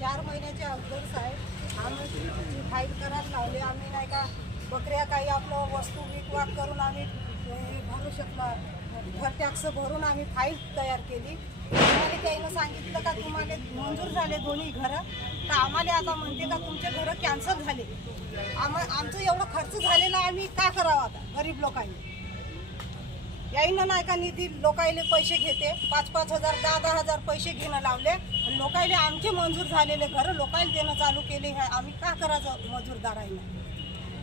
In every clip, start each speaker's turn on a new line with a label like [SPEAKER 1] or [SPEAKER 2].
[SPEAKER 1] चार महिन्याचे अगोदर साहेब. आम्ही फाईल करायला लावले. आम्ही नाही का बकऱ्या काही आपलं वस्तू विकवाक करून आम्ही हे भरू शकलो घर टॅक्स भरून आम्ही फाईल तयार केली. आम्हाला त्यानं सांगितलं का तुम्हाला मंजूर झाले दोन्ही घरं. तर आम्हाला आता म्हणते का तुमचे घरं कॅन्सल झाले. आम आमचं एवढं खर्च झालेला आम्ही का करावं आता? गरीब लोकांनी. याईनं नाही का निधी लोकायले पैसे घेते. पाच पाच हजार दहा दहा हजार पैसे घेणं लावले. आणि लोकायले आमचे मंजूर झालेले घरं लोकायला देणं चालू केले. हे आम्ही का करायचं मजूरदारांना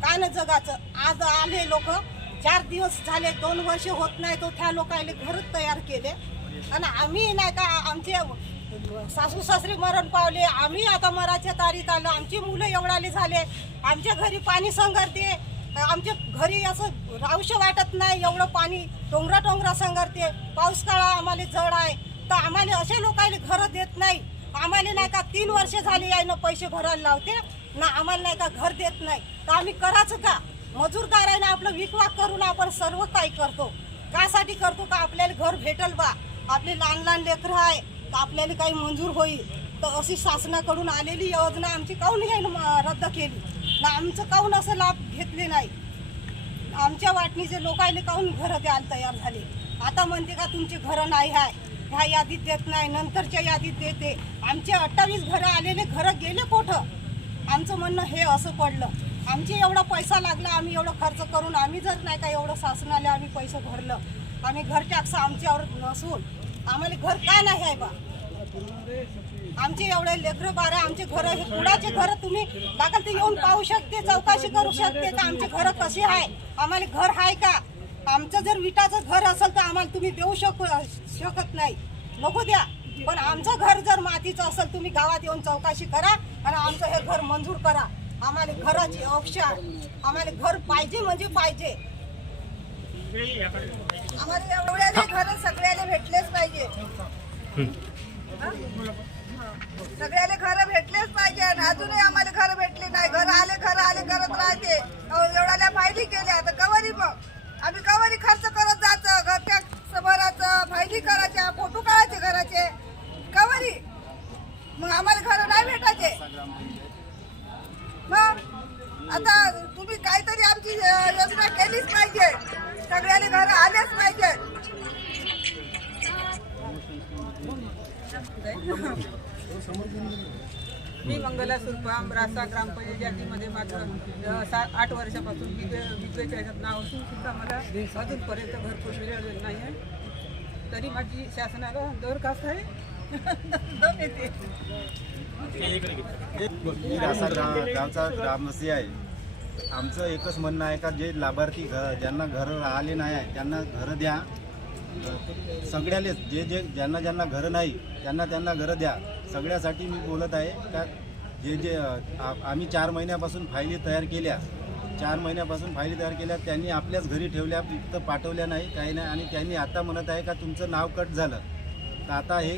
[SPEAKER 1] काय ना जगाचं? आज आले लोक. चार दिवस झाले दोन वर्ष होत नाही. तो त्या लोकायले घरच तयार केले. आणि आम्ही नाही का आमचे सासू सासरे मरण पावले. आम्ही आता मराच्या तारीत आलो. आमची मुलं एवढाले झाले. आमच्या घरी पाणी संघरते. आमच्या घरी असं राहूशं वाटत नाही एवढं पाणी डोंगरा डोंगरा संघरते पाऊस काळा आम्हाला जड आहे. तर आम्हाला असे लोकांना घरं देत नाही. आम्हाला नाही का तीन वर्ष झाली आहे ना पैसे भरायला लावते ना आम्हाला नाही का घर देत नाही. तर आम्ही करायचं का? मजूरदार आहे ना आपलं विकवाक करून आपण सर्व काही करतो. कासाठी करतो का? आपल्याला घर भेटल बा. आपले लहान लहान लेकरं आहे तर आपल्याला काही मंजूर होईल. तर अशी शासनाकडून आलेली योजना आमची काऊन हे रद्द केली? ना आमचं काऊन असं लाभ घेतले नाही? आमच्या वाटणीचे लोकायले काहून घरं द्यायला तयार झाले? आता म्हणते का तुमचे घरं नाही आहे ह्या यादीत देत नाही नंतरच्या यादीत देते. आमचे अठ्ठावीस घरं आलेले घरं गेले कुठं? आमचं म्हणणं हे असं पडलं. आमचे एवढा पैसा लागला आम्ही एवढं खर्च करून आम्ही जर नाही का एवढं शासनाला आम्ही पैसे भरलं. आम्ही घर टॅक्स आमच्यावर नसून आम्हाला घर का नाही आहे बा? आमचे एवढे लेकरं बारा आमचे घर हे कुणाचे घर तुम्ही लागल ते येऊन पाहू शकते चौकशी करू शकते का आमचे घर कसे आहे? आम्हाला घर आहे का? आमचं जर विटाचं घर असेल तर आम्हाला तुम्ही देऊ शकू शकत नाही. नको द्या. पण आमचं घर जर मातीचं असेल तुम्ही गावात येऊन चौकशी करा आणि आमचं हे घर मंजूर करा. आम्हाला घराची अपेक्षा आम्हाला घर पाहिजे म्हणजे पाहिजे. आम्हाला एवढ्याले घर सगळ्याला भेटलेच पाहिजे. सगळ्याला घर भेटलेच पाहिजे आणि अजूनही आम्हाला घर भेटले नाही. घर आले घर आले करत राहते. अहो, एवढ्याला फायली केल्या तर कवरी मग. आम्ही कवरी खर्च करत जायचं घरच्या समोराचं फायली करायच्या फोटो काढायचे घराचे. कवरी. मग आम्हाला घर नाही भेटायचे. मग आता तुम्ही काहीतरी आमची योजना केलीच पाहिजे. सगळ्याला घर आलेच पाहिजे.
[SPEAKER 2] मी मंगला सुरपाम रासा ग्रामपंचायत यादीमध्ये माझं सात आठ वर्षापासून विजय विजयच्या ह्याच्यात नाव असून सुद्धा मला अजूनपर्यंत घरपोच मिळालेलं नाही आहे. तरी माझी शासनाला दरखास्त आहे. दम येते.
[SPEAKER 3] मी रासा गावचा ग्रामवासी आहे. आमचं एकच म्हणणं आहे का जे लाभार्थी घर ज्यांना घरं आले नाही आहे त्यांना घरं द्या. सगळ्यालेच जे जे ज्यांना ज्यांना घरं नाही त्यांना त्यांना घरं द्या. सगळ्यासाठी मी बोलत आहे का जे जे आ- आम्ही चार महिन्यापासून फायली तयार केल्या. चार महिन्यापासून फायली तयार केल्या त्यांनी आपल्याच घरी ठेवल्या तिथं पाठवल्या नाही काही नाही. आणि त्यांनी आता म्हणत आहे का तुमचं नाव कट झालं. तर आता हे